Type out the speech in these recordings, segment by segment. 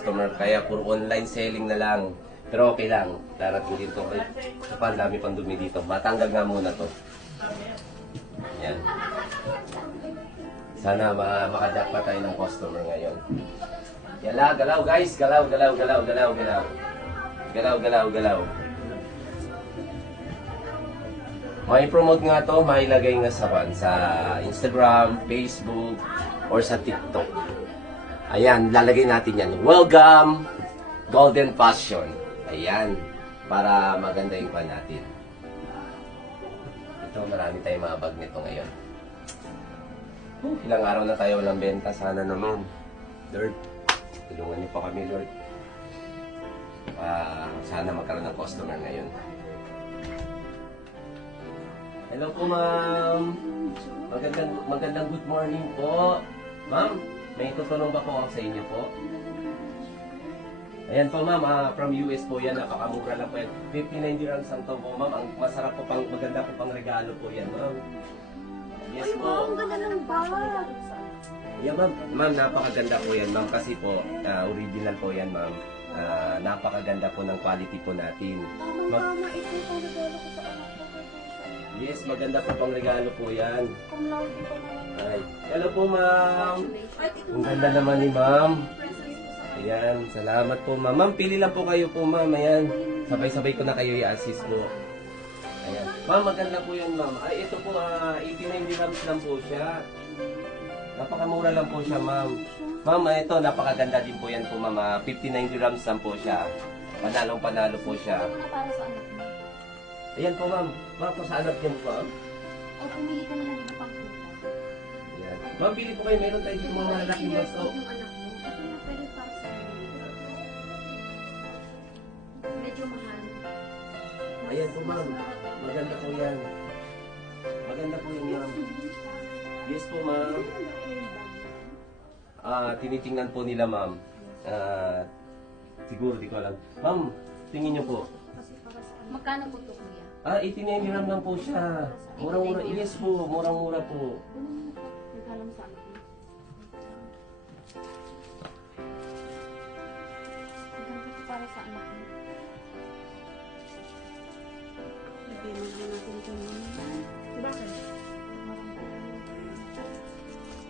customer, kaya puro online selling na lang. Pero okay lang, darating din to. Ay, ito pa, ang dami pang dumi dito. Matanggal nga muna to. Yan. Sana makajakpa tayo ng customer ngayon. Yala, galaw guys, galaw. Galaw. May promote nga to, mailagay nga sa Instagram, Facebook, or sa TikTok. Ayan, lalagay natin yan. Welcome, Golden Passion. Ayan, para maganda yung pan natin. Ito, marami tayong mga bag nito ngayon. Ilang araw na tayo walang benta. Sana naman. Lord, tulungan niyo pa kami, Lord. Sana magkaroon ng customer ngayon. Hello po, ma'am. Magandang good morning po. Ma'am, may tutulong ba po ako sa inyo po? Ayan po, ma'am. From US po yan. Napakamura lang po yan. 59 dirhams lang to po, ma'am. Ang masarap po, maganda po pang regalo po yan, ma'am. Yes Ay, po. wow, ang ganda ng bag. Yeah, ma'am. Ma'am, napakaganda po yan, ma'am. Kasi po, original po yan, ma'am. Napakaganda po ng quality po natin. Tamang-tama ito. Pang-regalo ko sa anak ko. Yes, maganda po pang regalo po yan. Kung lagi pa naman. Ay. Hello po, ma'am. Ay, ito Ang ganda naman ni ma'am. Ayan, salamat po, ma'am. Ma'am, pili lang po kayo po, ma'am. Ayan, sabay-sabay ko na kayo i-assist po. Ayan. Ma'am, maganda po yan, ma'am. Ay, ito po, 89 dirhams lang po siya. Napakamura lang po siya, ma'am. Ma'am, ito, napakaganda din po yan po, ma'am. 59 dirhams lang po siya. Panalong-panalo po siya. Ito na para sa anak mo. Ayan po, ma'am. Ma'am, kung saan niyo po, ma'am? O, pumili ka na lang iba pang kulay. Ayan. Ma'am, pili po kayo. Meron tayo dito mga malaking basto. Yung anak mo. Ito na pwede para sa anak. Medyo mahal. Ayan po, ma'am. Maganda po yan. Maganda po yan, ma'am. Yes po, ma'am. Tinitingnan po nila, ma'am. Siguro, di ko alam. Ma'am, tingin niyo po. Magkano po ito, kuya? 89 dirham lang po siya. Murang-mura. Yes po, murang-mura po. Regalo mo sa anak mo. Maganda ito para sa anak mo. Lagyan mo lang natin ito naman. Bakit?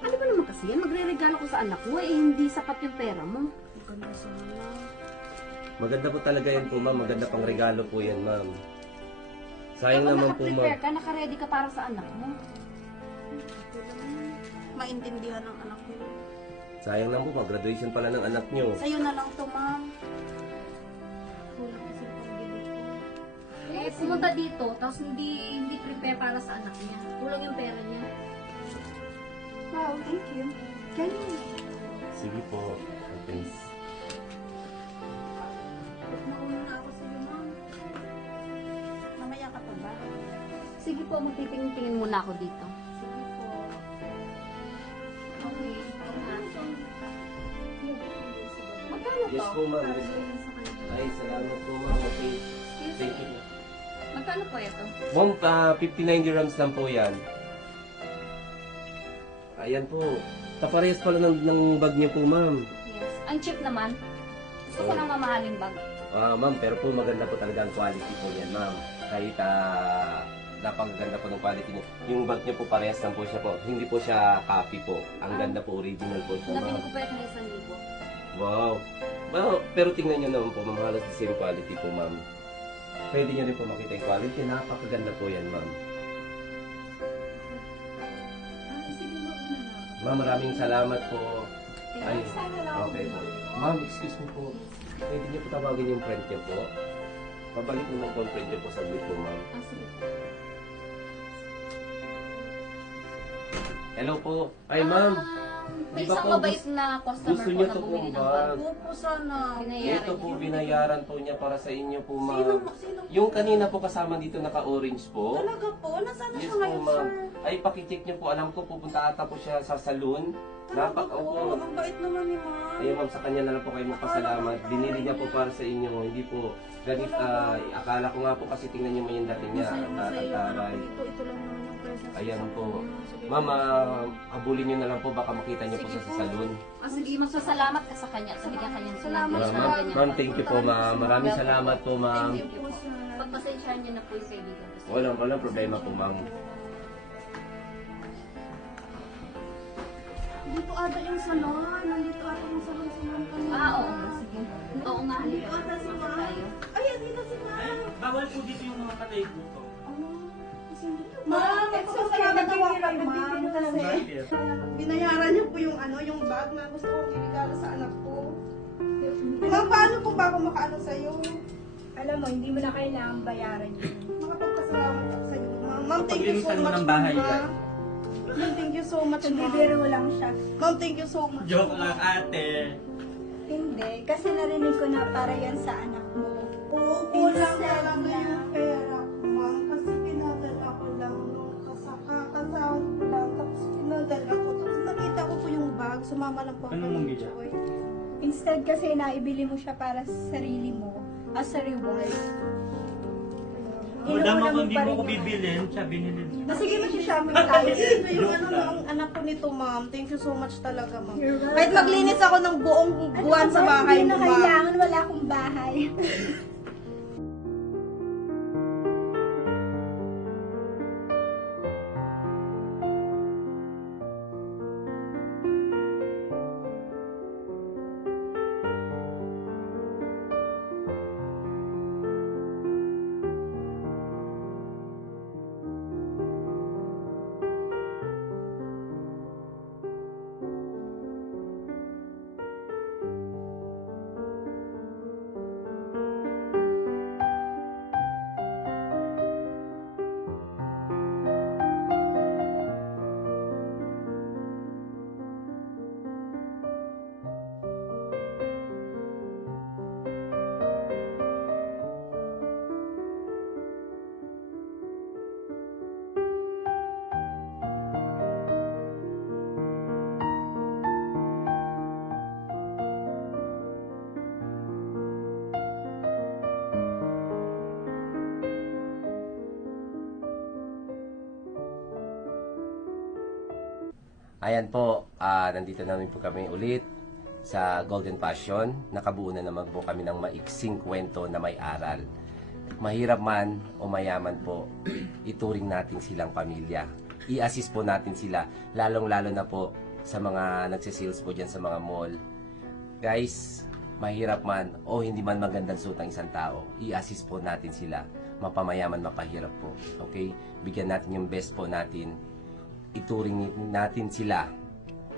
Ano ba naman kasi yan? Magre-regalo ko sa anak mo eh, hindi sapat yung pera mo. Maganda sana. Maganda po talaga yan po, ma'am. Maganda pang regalo po yan, ma'am. Sayang naman po, ma'am. Naka-prepare ka, naka-ready ka para sa anak mo. Maintindihan ng anak mo. Sayang lang po, mag-graduation pala ng anak nyo. Sa'yo na lang to, ma'am. Kulang kasi yung pambili ko. Eh, pumunta dito, tapos hindi prepare para sa anak niya. Kulang yung pera niya. Wow, thank you. Ganyan. Sige po. Okay. Mauna na ako sa'yo, ma'am. Mamaya ka pa ba? Sige po, magtitingin-tingin muna ako dito. Sige po. Okay. Magkano to? Yes po, ma'am. Yes po. Ay, salamat po, ma'am. Okay. Thank you. Magkano po ito? Ma'am, 59 dirhams lang po yan. Ayan po. Kaparehas pala ng bag niyo po, ma'am. Yes. Ang cheap naman. Gusto ko ng mamahaling bag. Ma'am, pero po maganda po talaga ang quality po niyan, ma'am. Kahit napakaganda po ng quality niya. Yung bag niyo po parehas lang po siya po. Hindi po siya copy po. Ang ganda po, original po siya, Nabili ma'am. ko pa ito na 1,000. Wow. Well, pero tingnan niyo naman po, ma'am. Halos the same quality po, ma'am. Pwede niyo rin po makita yung quality. Napakaganda po yan, ma'am. Ma'am, maraming salamat po. Ay, okay po. Ma'am, excuse me po. Pwede niyo po tawagin yung friend niyo po. Pabalik naman po ang friend niyo po sa group po, ma'am. Hello po. Ay, ma'am. May Di ba isang po mabait na customer gusto po niyo na to bumili pong ng bag? bag. Opo, sana. Ito po, binayaran po niya para sa inyo po, ma'am. Yung kanina po kasama dito naka-orange po. Talaga po? Nasaan na Yes siya po, ngayon, ma'am. sir? Ay, pakicheck niyo po. Alam ko, pupunta ata po siya sa saloon. Opo. Ang bait naman ni ma'am. Ayun ma'am, sa kanya na lang po kayo magpasalamat. Binili niya po para sa inyo, hindi po ganit, akala ko nga po kasi tingnan niyo mo yung dating niya, taray. Ito lang naman yung presence. Ayan po. Ma'am, habulin niyo na lang po, baka makita niyo po Sige sa po. salon. Sige, magsasalamat ka sa kanya. Bigyan kanya ng Salamat, Ma'am, thank you po ma'am. Maraming salamat po ma'am. Thank you po. Pagpasensyahan niyo na po yung kaibigan ko. Walang problema po ma'am. Dito ata yung salon. Nandito ata yung salon si ma'am kanina. Oo. Sige. Oo nga, halika. Dito ata si ma'am. Tayo. Ay, dito si ma'am. Bawal po dito yung mga patay po. Ma'am, salamat po kay ma'am. Kasi Bakit? binayaran niyo po yung yung bag na gusto kong ibigay sa anak ko. Ma'am, paano po ba ako makaano sa'yo? Alam mo, hindi mo na kailangan bayaran yun. Makapagpasalamat ako sa'yo, ma'am. Ma'am, thank you so Paglinisan mo much, ng bahay, ma'am. Ma'am, thank you so much, ma'am. Nagbibiro lang siya. Ma'am, thank you so much. Joke lang ate. Hindi, kasi narinig ko na para yan sa anak mo. Oo, kulang talaga yung pera ko, ma'am. Kasi pinadala ko lang nung kakasahod ko lang. Tapos pinadala ko. Tapos nakita ko po yung bag. Sumama lang po ako Anong ng manggiga? Joy. Instead kasi naibili mo siya para sa sarili mo as a reward. Wala Inuuna mo kung mo hindi pa mo rin ko yan. bibilin, siya binili. Sige, mag-shopping tayo. Ito yung ng anak ko nito, ma'am. Thank you so much talaga, ma'am. You're welcome. Kahit maglinis ako ng buong buwan sa bahay Hindi mo, na ma'am. kailangan, wala akong bahay. Ayan po, nandito namin po kami ulit sa Golden Passion. Nakabuo na naman po kami ng maiksing kwento na may aral. Mahirap man o mayaman po, ituring natin silang pamilya. I-assist po natin sila, lalong-lalo na po sa mga nagsisales po dyan sa mga mall. Guys, mahirap man o hindi man magandang suot ang isang tao, i-assist po natin sila. Mapamayaman, mapahirap po. Okay? Bigyan natin yung best po natin. Ituring natin sila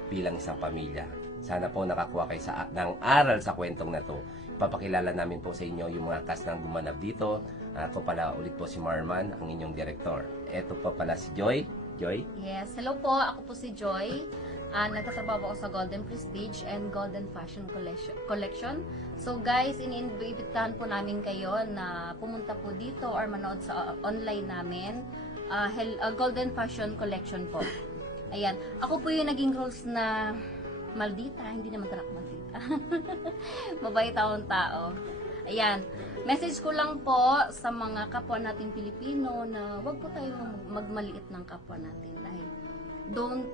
bilang isang pamilya. Sana po nakakuha kayo ng aral sa kwentong na to. Papakilala namin po sa inyo yung mga cast na gumanap dito. Ako pala ulit po si Marman, ang inyong director. Ito po pala si Joy. Joy? Yes, hello po. Ako po si Joy. Nagtatrabaho ako sa Golden Prestige and Golden Fashion Collection. So guys, iniimbitahan po namin kayo na pumunta po dito or manood sa online namin. Golden Fashion Collection po. Ayan. Ako po yung naging roles na maldita. Hindi naman talaga maldita. Mabait akong tao. Ayan. Message ko lang po sa mga kapwa nating Pilipino na wag po tayo magmaliit ng kapwa natin. Dahil don't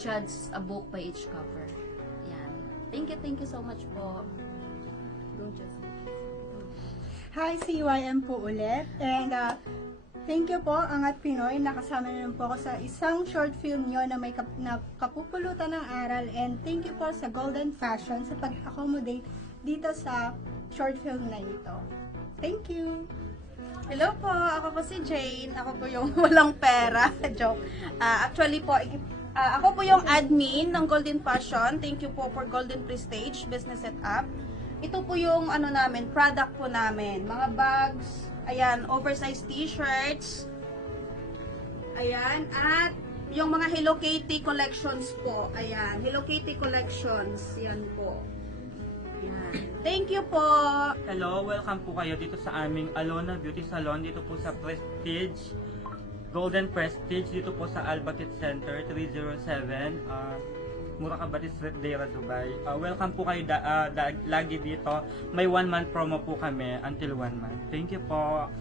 judge a book by its cover. Ayan. Thank you so much po. Don't judge. Hi, CYM po ulit. And thank you po, Angat Pinoy. Nakasama na naman po ako sa isang short film nyo na may kapupulutan ng aral. And thank you po sa Golden Fashion sa pag-accommodate dito sa short film na ito. Thank you! Hello po, ako po si Jane. Ako po yung walang pera. Joke. Actually po, ako po yung admin ng Golden Fashion. Thank you po for Golden Prestige Business Setup. Ito po yung namin, product po namin. Mga bags, ayan, oversized t-shirts. Ayan, at yung mga Hello Kitty collections po. Ayan, Hello Kitty collections. Yan po. Ayan. Thank you po. Hello, welcome po kayo dito sa aming Alona Beauty Salon. Dito po sa Prestige, Golden Prestige. Dito po sa Albatit Center 307. Murakabat Street, Deira, Dubai. Welcome po kayo lagi dito. May 1 month promo po kami until 1 month. Thank you po.